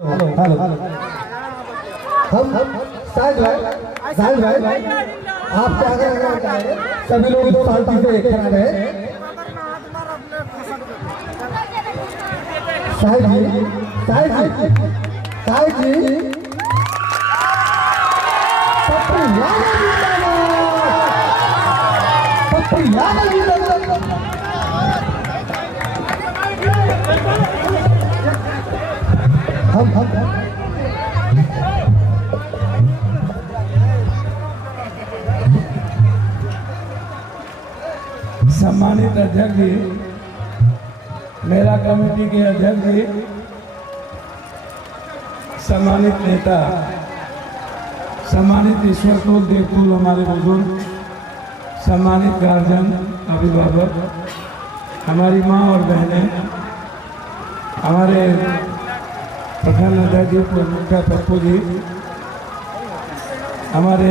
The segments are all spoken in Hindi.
हेलो हेलो हम साहिल भाई आप क्या करना है? सभी लोग शांति से खड़ा रहे। साहिल जी हम सम्मानित अध्यक्ष जी, मेरा कमेटी के अध्यक्ष जी, सम्मानित नेता, सम्मानित ईश्वर को देवकुल हमारे बुजुर्ग, सम्मानित गार्जियन, अभिभावक, हमारी माँ और बहनें, हमारे प्रधान अध्यक्ष जी पूर्व मुखिया पप्पू जी, हमारे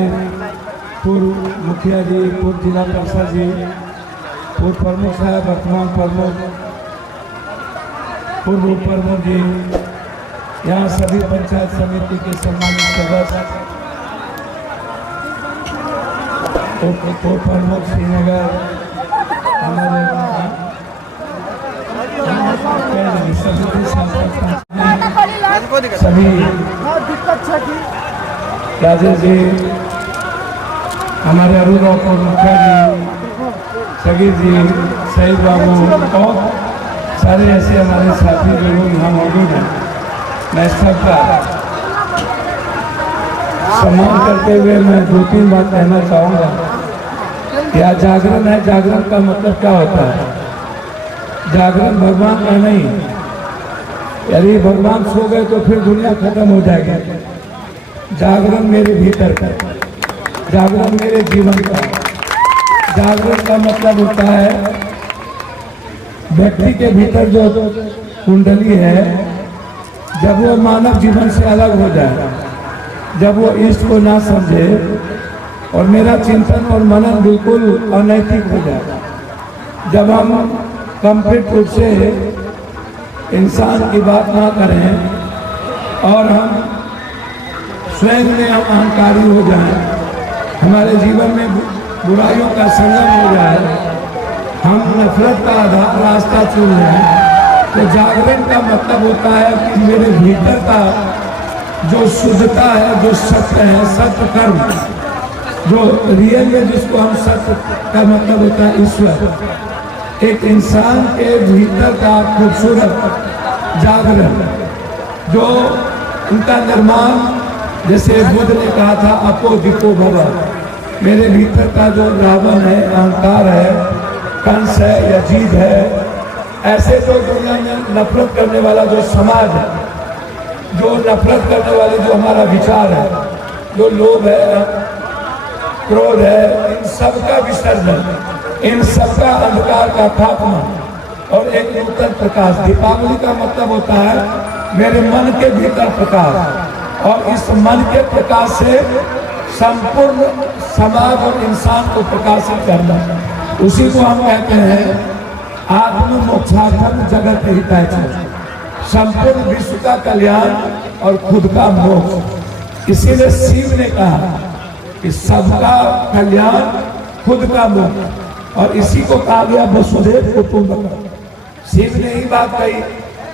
पूर्व मुखिया जी, पूर्व जिला परिषद जी, पूर्व प्रमुख साहब, वर्तमान प्रमुख, पूर्व उप प्रमुख जी, यहाँ सभी पंचायत समिति के सम्मानित सदस्य, उप प्रमुख श्रीनगर, हमारे सभी राजेश जी, हमारे अरुण और मुखिया जी, सगीर जी, शहीद बाबू और सारे ऐसे हमारे साथी जो लोग यहाँ मौजूद हैं, मैं सबका सम्मान करते हुए मैं 2-3 बात कहना चाहूँगा। यह जागरण है, जागरण का मतलब क्या होता है? जागरण भगवान का नहीं, यदि भगवान सो गए तो फिर दुनिया खत्म हो जाएगी। जागरण मेरे भीतर का, जागरण मेरे जीवन का। जागरण का मतलब होता है व्यक्ति के भीतर जो कुंडली है, जब वो मानव जीवन से अलग हो जाए, जब वो इष्ट को ना समझे और मेरा चिंतन और मनन बिल्कुल अनैतिक हो जाए, जब हम कंप्लीट रूप से इंसान की बात ना करें और हम स्वयं में अहंकारी हो जाएं, हमारे जीवन में बुराइयों का संगम हो जाए, हम नफरत का आधार रास्ता चुन लें, तो जागरण का मतलब होता है कि मेरे भीतर का जो शुद्धता है, जो सत्य है, सत्य कर्म, जो रियल में जिसको हम सत्य का मतलब होता है ईश्वर, एक इंसान के भीतर का खूबसूरत जागरण, जो उनका निर्माण, जैसे बुद्ध ने कहा था अपो दीपो भव, मेरे भीतर का जो रावण है, अहंकार है, कंस है या जीद है, ऐसे जो दुनिया में नफरत करने वाला जो समाज है, जो नफरत करने वाले जो हमारा विचार है, जो लोभ है, क्रोध है, इन सबका विसर्जन, इन सबका अंधकार का खात्मा और एक नूतन प्रकाश। दीपावली का मतलब होता है मेरे मन के भीतर प्रकाश, और इस मन के प्रकाश से संपूर्ण समाज और इंसान को प्रकाशित करना, उसी को हम कहते हैं आत्म मोक्षार्थम जगत हिताय, संपूर्ण विश्व का कल्याण और खुद का मोक्ष। इसीलिए शिव ने कहा कि सबका कल्याण, खुद का मोक्ष, और इसी को कहा गया वसुधैव कुटुंबकम। शिव ने ही बात कही,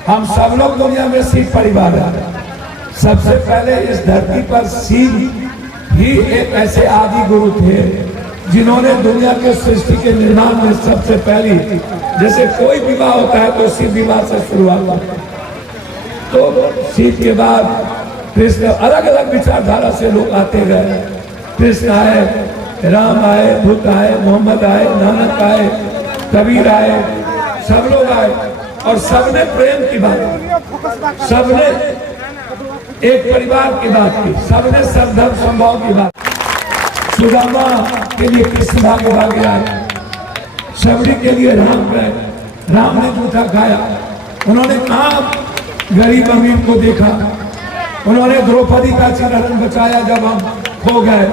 हम सब लोग दुनिया में शिव परिवार है। सबसे पहले इस धरती पर शिव ही एक ऐसे आदि गुरु थे जिन्होंने दुनिया के सृष्टि के निर्माण में सबसे पहली, जैसे कोई विवाह होता है तो शिव विवाह से शुरुआत होती है, तो शिव के बाद कृष्ण, अलग अलग विचारधारा से लोग आते गए। कृष्ण आए, राम आए, बुद्ध आए, मोहम्मद आए, नानक आए, कबीर आए, सब लोग आए और सबने प्रेम की बात की, सबने एक परिवार की बात की, सबने सर्वधर्म संभाव की बात। सुदामा के लिए कृष्ण भाग्य आए, शबरी के लिए राम गए, राम ने जूठा खाया, उन्होंने कहा गरीब अमीर को देखा, उन्होंने द्रौपदी का चिरहरण बचाया जब हम खो गए,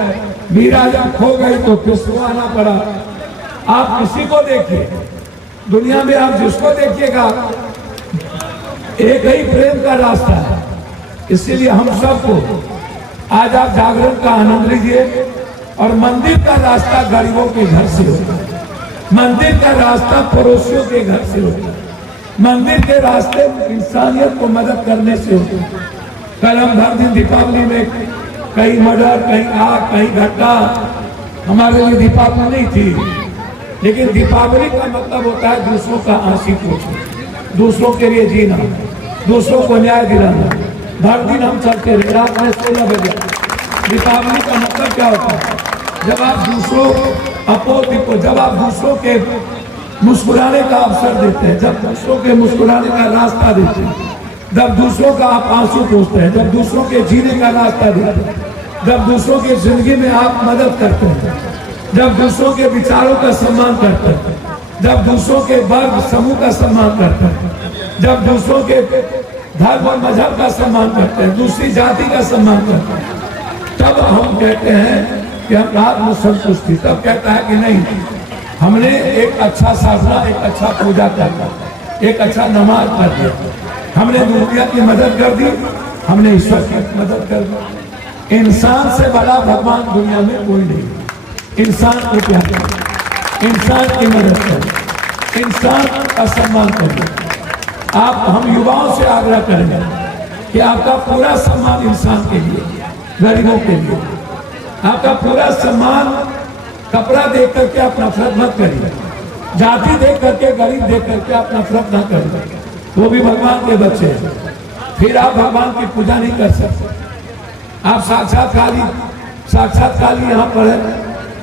मीरा जब खो गई तो किसको आना पड़ा। आप किसी को देखिए, दुनिया में आप जिसको देखिएगा एक ही प्रेम का रास्ता है, इसीलिए हम सबको आज आप जागरण का आनंद लीजिए। और मंदिर का रास्ता गरीबों के घर से होता है, मंदिर का रास्ता पड़ोसियों के घर से होता है, मंदिर के रास्ते इंसानियत को मदद करने से होता है। कल हम हर दिन दीपावली में कहीं मर्डर, कहीं आग, कहीं घटना, हमारे लिए दीपावली नहीं थी, लेकिन दीपावली का मतलब होता है दूसरों का आंसी पोछना, दूसरों के लिए जीना, दूसरों को न्याय दिलाना। हर दिन हम चलते रहे, रात में 16 बजे। दीपावली का मतलब क्या होता है? जब आप दूसरों जब आप दूसरों के मुस्कुराने का अवसर देते हैं, जब दूसरों के मुस्कुराने का रास्ता देते हैं, जब दूसरों का आप आंसू पोंछते हैं, जब दूसरों के जीने का रास्ता देते हैं, जब दूसरों की जिंदगी में आप मदद करते हैं, जब दूसरों के विचारों का सम्मान करते हैं, जब दूसरों के वर्ग समूह का सम्मान करते हैं, जब दूसरों के धर्म और मजहब का सम्मान करते हैं, दूसरी जाति का सम्मान करते हैं, तब हम कहते हैं कि हम आत्मसंतुष्टि। तब कहता है कि नहीं, हमने एक अच्छा साधना, एक अच्छा पूजा कर दिया, एक अच्छा नमाज कर दिया, हमने दुनिया की मदद कर दी, हमने ईश्वर की मदद कर दी। इंसान से बड़ा भगवान दुनिया में कोई नहीं। इंसान को प्यार करें, इंसान की मदद करें, इंसान का सम्मान करें। आप हम युवाओं से आग्रह करेंगे कि आपका पूरा सम्मान इंसान के लिए, गरीबों के लिए, आपका पूरा सम्मान कपड़ा देख करके आप नफरत मत करिए, जाति देख करके, गरीब देख करके आप नफरत ना करिए, वो भी भगवान के बच्चे हैं। फिर आप भगवान की पूजा नहीं कर सकते। आप साक्षात काली यहाँ पर है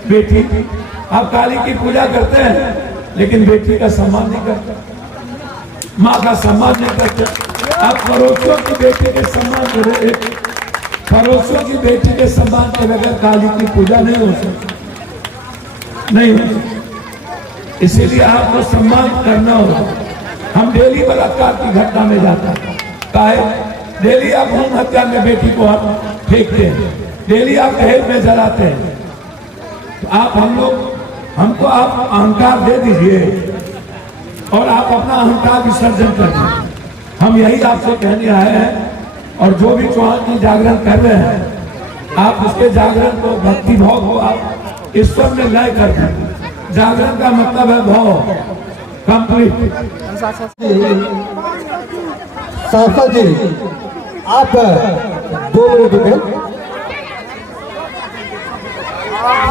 बेटी, आप काली की पूजा करते हैं, लेकिन बेटी का सम्मान नहीं करते, माँ का सम्मान नहीं करते। आप पड़ोसियों की बेटी के सम्मान करें, पड़ोसियों की बेटी के सम्मान के बगैर काली की पूजा नहीं हो सकती, नहीं हो सकती। इसीलिए आपको सम्मान करना होगा। हम डेली बलात्कार की घटना में जाता है, डेली आप भ्रूण हत्या में बेटी को आप फेंकते हैं, डेली आप दहेज में जलाते हैं। तो आप हमको आप अहंकार दे दीजिए और आप अपना अहंकार विसर्जन कर दीजिए। हम यही आपसे कहने आए हैं। और जो भी चौहान की जागरण कर रहे हैं, आप उसके जागरण को, भक्ति भाव को आप ईश्वर में लय कर दें। जागरण का मतलब है भाव कंप्लीट। सांसद जी, आप 2 मिनट रुके।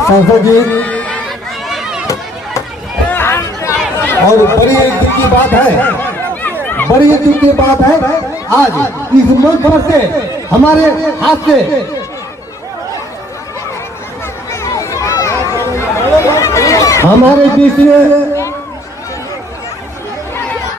सांसद जी, और बड़ी दुख की बात है, बड़ी दुख की बात है, आज इस मंच पर से हमारे हाथ से हमारे बीच में